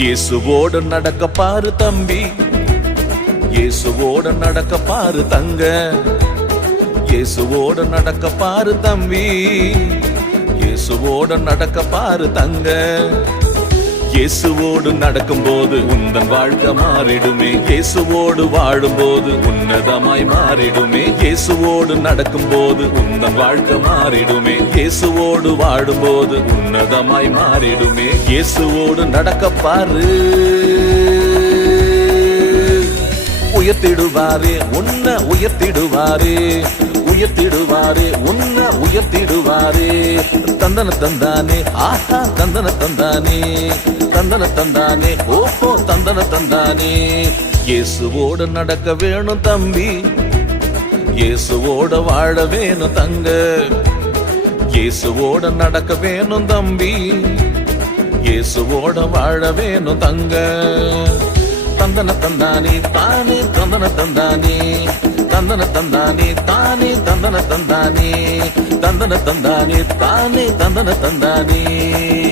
இயேசுவோடு நடக்க பாரு தம்பி. இயேசுவோடு நடக்க பாரு தங்க. இயேசுவோடு நடக்க பாரு தம்பி. இயேசுவோடு நடக்க பாரு தங்க. இயேசுவோடு நடக்கும்போது உந்தன் வாழ்க்கை மாறிடுமே. இயேசுவோடு வாழும்போது உன்னதமாய் மாறிடுமே. இயேசுவோடு நடக்கும்போது உந்தன் வாழ்க்கை மாறிடுமே. இயேசுவோடு வாழும்போது உன்னதமாய் மாறிடுமே. இயேசுவோடு நடக்க பாரு. உயர்த்திடுவாரே உன்ன உயர்த்திடுவாரே. உயர்த்திடுவாரே உன்ன உயர்த்திடுவாரே. தந்தன தந்தானே ஆஹா தந்தன தந்தானே. தந்தன தந்தானே ஓஹோ தந்தன தந்தானே. இயேசுவோட நடக்க வேணும் தம்பி. இயேசுவோட வாழ வேணும் தங்க. இயேசுவோட நடக்க வேணும் தம்பி. இயேசுவோட வாழ வேணும் தங்க. தந்தன தந்தானே தானே தந்தன தந்தானே. தந்தன தந்தானே தானே தந்தன தந்தானே. தந்தன தந்தானே தானே தந்தன தந்தானே.